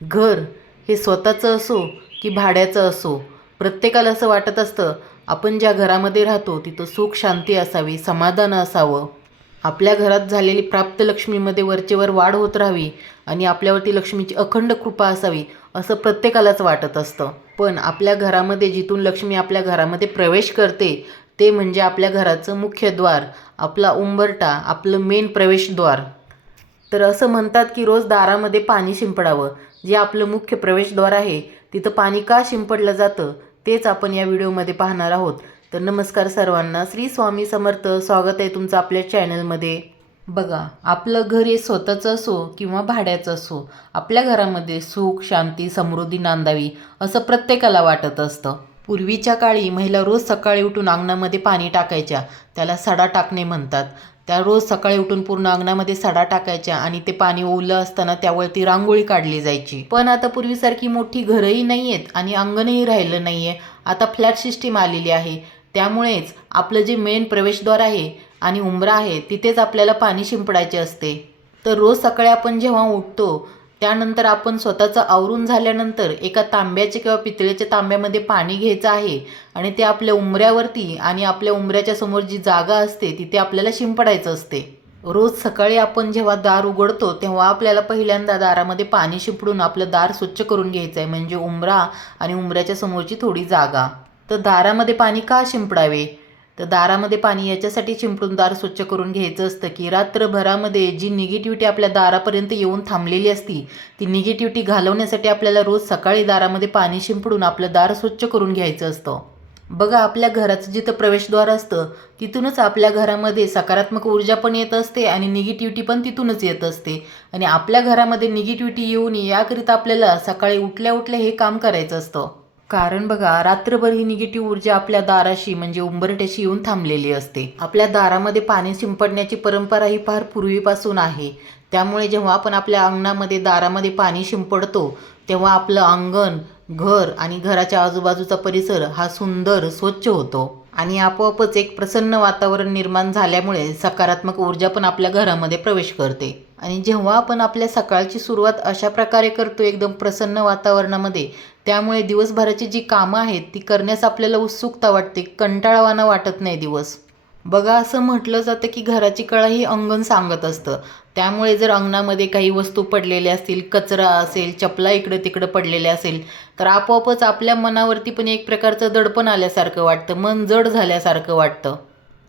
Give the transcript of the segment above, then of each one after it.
घर हे स्वतःचं असो की भाड्याचं असो, प्रत्येकाला असं वाटत असतं आपण ज्या घरामध्ये राहतो तिथं सुख शांती असावी, समाधान असावं. आपल्या घरात झालेली प्राप्त लक्ष्मीमध्ये वरचेवर वाढ होत राहावी आणि आपल्यावरती लक्ष्मीची अखंड कृपा असावी, असं प्रत्येकालाच वाटत असतं. पण आपल्या घरामध्ये जिथून लक्ष्मी आपल्या घरामध्ये प्रवेश करते ते म्हणजे आपल्या घराचं मुख्य द्वार, आपला उंबरठा, आपलं मेन प्रवेशद्वार. तर असं म्हणतात की रोज दारामध्ये पाणी शिंपडावं. जे आपलं मुख्य प्रवेशद्वार आहे तिथं पाणी का शिंपडलं जातं तेच आपण या व्हिडिओमध्ये पाहणार आहोत. तर नमस्कार सर्वांना, श्री स्वामी समर्थ. स्वागत आहे तुमचं आपल्या चॅनलमध्ये. बघा, आपलं घर हे स्वतःचं असो किंवा भाड्याचं असो, आपल्या घरामध्ये सुख शांती समृद्धी नांदावी असं प्रत्येकाला वाटत असतं. पूर्वीच्या काळी महिला रोज सकाळी उठून अंगणामध्ये पाणी टाकायच्या, त्याला सडा टाकणे म्हणतात. त्या रोज सकाळी उठून पूर्ण अंगणामध्ये सडा टाकायच्या आणि ते पाणी ओलं असताना त्यावरती रांगोळी काढली जायची. पण आता पूर्वीसारखी मोठी घरंही नाही आहेत आणि अंगणही राहिलं नाही आहे. आता फ्लॅट सिस्टीम आलेली आहे. त्यामुळेच आपलं जे मेन प्रवेशद्वार आहे आणि उंबरा आहे तिथेच आपल्याला पाणी शिंपडायचे असते. तर रोज सकाळी आपण जेव्हा उठतो त्यानंतर आपण स्वतःचं आवरून झाल्यानंतर एका तांब्याच्या किंवा पितळेच्या तांब्यामध्ये पाणी घ्यायचं आहे आणि ते आपल्या उंबऱ्यावरती आणि आपल्या उंबऱ्याच्या समोर जी जागा असते तिथे आपल्याला शिंपडायचं असते. रोज सकाळी आपण जेव्हा दार उघडतो तेव्हा आपल्याला पहिल्यांदा दारामध्ये पाणी शिंपडून आपलं दार स्वच्छ करून घ्यायचं आहे, म्हणजे उंबरा आणि उंबऱ्याच्या समोरची थोडी जागा. तर दारामध्ये पाणी का शिंपडावे? तर दारामध्ये पाणी याच्यासाठी शिंपडून दार स्वच्छ करून घ्यायचं असतं की रात्रभरामध्ये जी निगेटिव्हिटी आपल्या दारापर्यंत येऊन थांबलेली असती ती निगेटिव्हिटी घालवण्यासाठी आपल्याला रोज सकाळी दारामध्ये पाणी शिंपडून आपलं दार स्वच्छ करून घ्यायचं असतं. बघा, आपल्या घराचं जिथं प्रवेशद्वार असतं तिथूनच आपल्या घरामध्ये सकारात्मक ऊर्जा पण येत असते आणि निगेटिव्हिटी पण तिथूनच येत असते. आणि आपल्या घरामध्ये निगेटिव्हिटी येऊ नये याकरिता आपल्याला सकाळी उठल्या उठल्या हे काम करायचं असतं. कारण बघा, रात्रभर ही निगेटिव्ह ऊर्जा आपल्या दाराशी म्हणजे उंबरठ्याशी येऊन थांबलेली असते. आपल्या दारामध्ये पाणी शिंपडण्याची परंपरा ही फार पूर्वीपासून आहे. त्यामुळे जेव्हा आपण आपल्या अंगणामध्ये दारामध्ये पाणी शिंपडतो तेव्हा आपलं अंगण, घर आणि घराच्या आजूबाजूचा परिसर हा सुंदर स्वच्छ होतो आणि आपोआपच एक प्रसन्न वातावरण निर्माण झाल्यामुळे सकारात्मक ऊर्जा पण आपल्या घरामध्ये प्रवेश करते. आणि जेव्हा आपण आपल्या सकाळची सुरुवात अशा प्रकारे करतो एकदम प्रसन्न वातावरणामध्ये, त्यामुळे दिवसभराची जी कामं आहेत ती करण्यास आपल्याला उत्सुकता वाटते, कंटाळवाणा वाटत नाही दिवस. बघा, असं म्हटलं जातं की घराची कळा ही अंगण सांगत असतं. त्यामुळे जर अंगणामध्ये काही वस्तू पडलेल्या असतील, कचरा असेल, चपला इकडं तिकडं पडलेल्या असेल, तर आपोआपच आपल्या मनावरती पण एक प्रकारचं दडपण आल्यासारखं वाटतं, मन जड झाल्यासारखं वाटतं.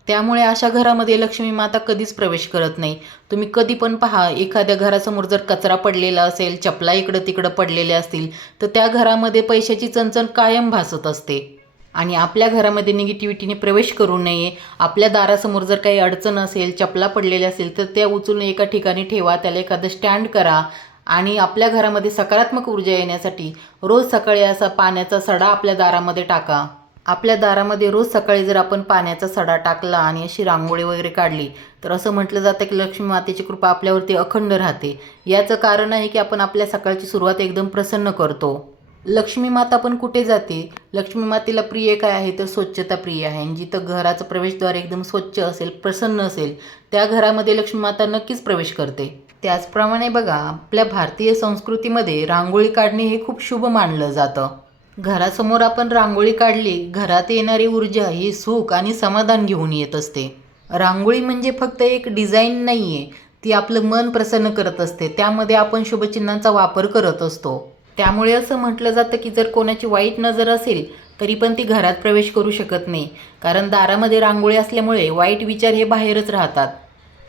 त्यामुळे अशा घरामध्ये लक्ष्मी माता कधीच प्रवेश करत नाही. तुम्ही कधी पण पहा, एखाद्या घरासमोर जर कचरा पडलेला असेल, चपला इकडं तिकडं पडलेल्या असतील, तर त्या घरामध्ये पैशाची चणचण कायम भासत असते. आणि आपल्या घरामध्ये निगेटिव्हिटीने प्रवेश करू नये. आपल्या दारासमोर जर काही अडचण असेल, चपला पडलेल्या असेल, तर त्या उचलून एका ठिकाणी ठेवा, त्याला एखादं स्टँड करा आणि आपल्या घरामध्ये सकारात्मक ऊर्जा येण्यासाठी रोज सकाळी असा पाण्याचा सडा आपल्या दारामध्ये टाका. आपल्या दारामध्ये रोज सकाळी जर आपण पाण्याचा सडा टाकला आणि अशी रांगोळी वगैरे काढली तर असं म्हटलं जातं की लक्ष्मी मातेची कृपा आपल्यावरती अखंड राहते. याचं कारण आहे की आपण आपल्या सकाळची सुरुवात एकदम प्रसन्न करतो. लक्ष्मी माता पण कुठे जाते? लक्ष्मी मातेला प्रिय काय आहे? तर स्वच्छता प्रिय आहे. आणि जिथं घराचं प्रवेशद्वार एकदम स्वच्छ असेल, प्रसन्न असेल, त्या घरामध्ये लक्ष्मी माता नक्कीच प्रवेश करते. त्याचप्रमाणे बघा, आपल्या भारतीय संस्कृतीमध्ये रांगोळी काढणे हे खूप शुभ मानलं जातं. घरासमोर आपण रांगोळी काढली, घरात येणारी ऊर्जा ही सुख आणि समाधान घेऊन येत असते. रांगोळी म्हणजे फक्त एक डिझाईन नाही आहे, ती आपलं मन प्रसन्न करत असते. त्यामध्ये आपण शुभचिन्हांचा वापर करत असतो. त्यामुळे असं म्हटलं जातं की जर कोणाची वाईट नजर असेल तरी पण ती घरात प्रवेश करू शकत नाही, कारण दारामध्ये रांगोळी असल्यामुळे वाईट विचार हे बाहेरच राहतात.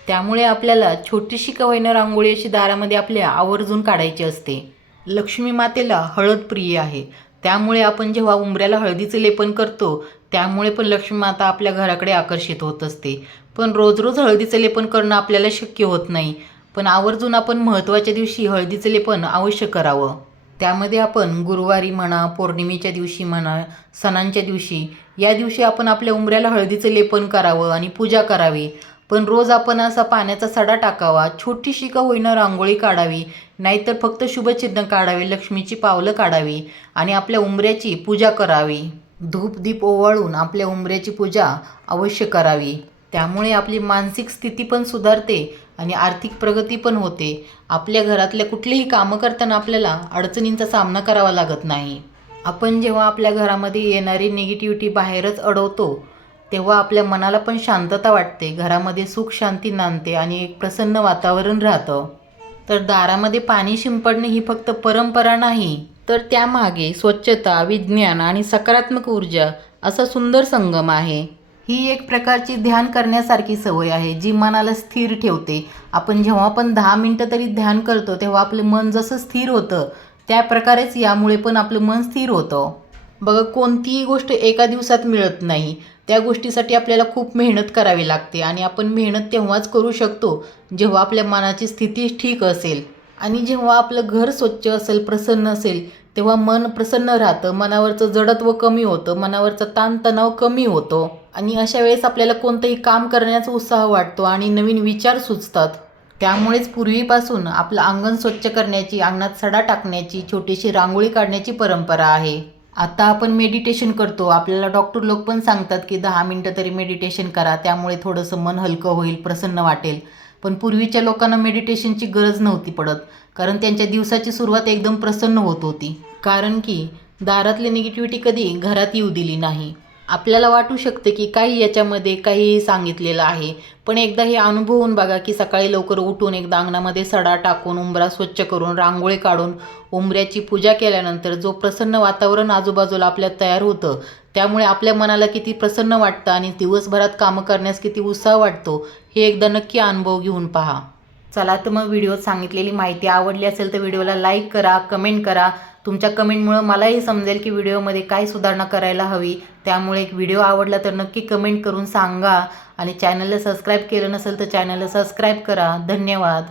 त्यामुळे आपल्याला छोटीशी का होईना रांगोळी अशी दारामध्ये आपल्या आवर्जून काढायची असते. लक्ष्मी मातेला हळद प्रिय आहे. त्यामुळे आपण जेव्हा उंबऱ्याला हळदीचं लेपन करतो त्यामुळे पण लक्ष्मी माता आपल्या घराकडे आकर्षित होत असते. पण रोज रोज हळदीचं लेपन करणं आपल्याला शक्य होत नाही, पण आवर्जून आपण महत्त्वाच्या दिवशी हळदीचं लेपन अवश्य करावं. त्यामध्ये आपण गुरुवारी म्हणा, पौर्णिमेच्या दिवशी म्हणा, सणांच्या दिवशी, या दिवशी आपण आपल्या उंबऱ्याला हळदीचं लेपन करावं आणि पूजा करावी. पण रोज आपण असा पाण्याचा सडा टाकावा, छोटीशी का होईना रांगोळी काढावी, नाहीतर फक्त शुभचिन्ह काढावे, लक्ष्मीची पावलं काढावी आणि आपल्या उंबऱ्याची पूजा करावी. धूप दीप ओवाळून आपल्या उंबऱ्याची पूजा अवश्य करावी. त्यामुळे आपली मानसिक स्थिती पण सुधारते आणि आर्थिक प्रगती पण होते. आपल्या घरातल्या कुठलीही कामं करताना आपल्याला अडचणींचा सामना करावा लागत नाही. आपण जेव्हा आपल्या घरामध्ये येणारी निगेटिव्हिटी बाहेरच अडवतो, तेव्हा आपल्या मनाला पण शांतता वाटते, घरामध्ये सुख शांती नांदते आणि एक प्रसन्न वातावरण राहतं. तर दारामध्ये पाणी शिंपडणे ही फक्त परंपरा नाही, तर त्यामागे स्वच्छता, विज्ञान आणि सकारात्मक ऊर्जा असा सुंदर संगम आहे. ही एक प्रकारची ध्यान करण्यासारखी सवय आहे, जी मनाला स्थिर ठेवते. आपण जेव्हा पण 10 मिनटं तरी ध्यान करतो, तेव्हा आपलं मन जसं स्थिर होतं, त्या प्रकारेच यामुळे पण आपलं मन स्थिर होतं. बघा, कोणतीही गोष्ट एका दिवसात मिळत नाही. त्या गोष्टीसाठी आपल्याला खूप मेहनत करावी लागते आणि आपण मेहनत तेव्हाच करू शकतो, जेव्हा आपल्या मनाची स्थिती ठीक असेल. आणि जेव्हा आपलं घर स्वच्छ असेल, प्रसन्न असेल, तेव्हा मन प्रसन्न राहतं, मनावरचं जडत्व कमी होतं, मनावरचा ताणतणाव कमी होतो आणि अशा वेळेस आपल्याला कोणतंही काम करण्याचा उत्साह वाटतो आणि नवीन विचार सुचतात. त्यामुळेच पूर्वीपासून आपलं अंगण स्वच्छ करण्याची, अंगणात सडा टाकण्याची, छोटीशी रांगोळी काढण्याची परंपरा आहे. आता आपण मेडिटेशन करतो. आपल्याला डॉक्टर लोक पण सांगतात की 10 मिनटं तरी मेडिटेशन करा, त्यामुळे थोडंसं मन हलकं होईल, प्रसन्न वाटेल. पण पूर्वीच्या लोकांना मेडिटेशनची गरज नव्हती पडत, कारण त्यांच्या दिवसाची सुरुवात एकदम प्रसन्न होत होती. कारण की दारातली निगेटिव्हिटी कधी घरात येऊ दिली नाही. आपल्याला वाटू शकते की काही याच्यामध्ये काहीही सांगितलेलं आहे, पण एकदा हे अनुभवून बघा की सकाळी लवकर उठून एकदा अंगणामध्ये सडा टाकून, उंबरा स्वच्छ करून, रांगोळी काढून, उंबऱ्याची पूजा केल्यानंतर जो प्रसन्न वातावरण आजूबाजूला आपल्या तयार होतं, त्यामुळे आपल्या मनाला किती प्रसन्न वाटतं आणि दिवसभरात कामं करण्यास किती उत्साह वाटतो, हे एकदा नक्की अनुभव घेऊन पहा. चला तर मग, व्हिडिओत सांगितलेली माहिती आवडली असेल तर व्हिडिओला लाईक करा, कमेंट करा. तुमच्या कमेंटमुळं मलाही समजेल की व्हिडिओमध्ये काय सुधारणा करायला हवी. त्यामुळे एक व्हिडिओ आवडला तर नक्की कमेंट करून सांगा आणि चॅनलला सबस्क्राईब केलं नसेल तर चॅनलला सबस्क्राईब करा. धन्यवाद.